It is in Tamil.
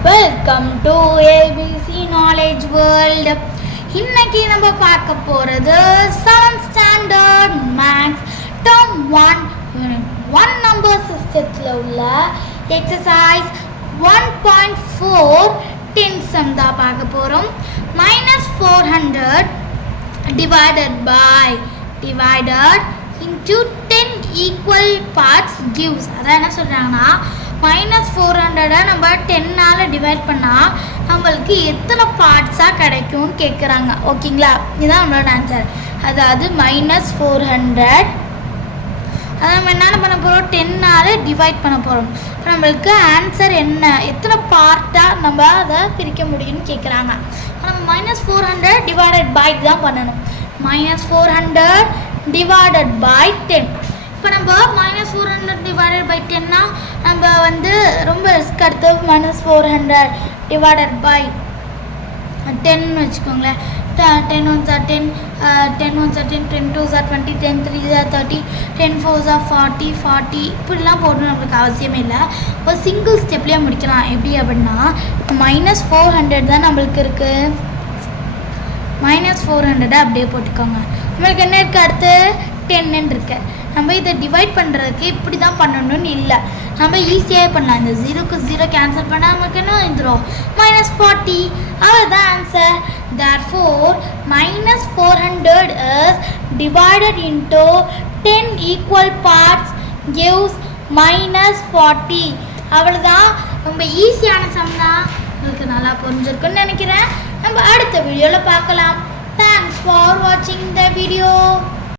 Welcome to ABC Knowledge World. இன்னைக்கு நம்ம பார்க்க போறது 7th standard maths term 1 unit 1 number systemல உள்ள exercise 1.4 10 sum தான் பார்க்க போறோம். -400 divided into 10 equal parts gives. அதான் என்ன சொல்றாங்கன்னா -400 நம்ம 10 டிவைட் பண்ணால் நம்மளுக்கு எத்தனை பார்ட்ஸாக கிடைக்கும்னு கேட்குறாங்க. ஓகேங்களா, இதுதான் நம்மளோட ஆன்சர். அதாவது -400 அதை நம்ம என்ன பண்ண போகிறோம், 10 டிவைட் பண்ண போகிறோம். இப்போ நம்மளுக்கு ஆன்சர் என்ன, எத்தனை பார்ட்டாக நம்ம அதை பிரிக்க முடியும்னு கேட்குறாங்க. நம்ம -400 டிவைடட் பை தான் பண்ணணும். -400 டிவைடட் பை 10. இப்போ நம்ம -400 டிவைடட் பை 10னா நம்ம ரொம்ப ரிஸ்க் எடுத்து -400 டிவைடட் பை 10 வச்சுக்கோங்களேன். 10 1s are 10, 10 1s are 10, 10 2s are 20, 10 3s are 30, 10 4s are 40, 40 இப்படிலாம் போடணும் நம்மளுக்கு அவசியமே இல்லை. ஒரு சிங்கிள் ஸ்டெப்லேயே முடிக்கலாம். எப்படி அப்படின்னா -400 தான் நம்மளுக்கு இருக்குது. -400 அப்படியே போட்டுக்கோங்க. நம்மளுக்கு என்ன இருக்குது, அடுத்து 10 இருக்கு. நம்ம இதை டிவைட் பண்ணுறதுக்கு இப்படி தான் பண்ணணும்னு இல்லை, நம்ம ஈஸியாக பண்ணலாம். இந்த 0க்கு 0 கேன்சல் பண்ணால் நமக்கு என்ன வந்துடும், -40. அவ்வளோதான் answer. Therefore -400 is divided into 10 equal parts gives -40. அவ்வளோதான். ரொம்ப ஈஸியான சம் தான். உங்களுக்கு நல்லா புரிஞ்சிருக்குன்னு நினைக்கிறேன். நம்ம அடுத்த வீடியோவில் பார்க்கலாம். Thanks for watching the video.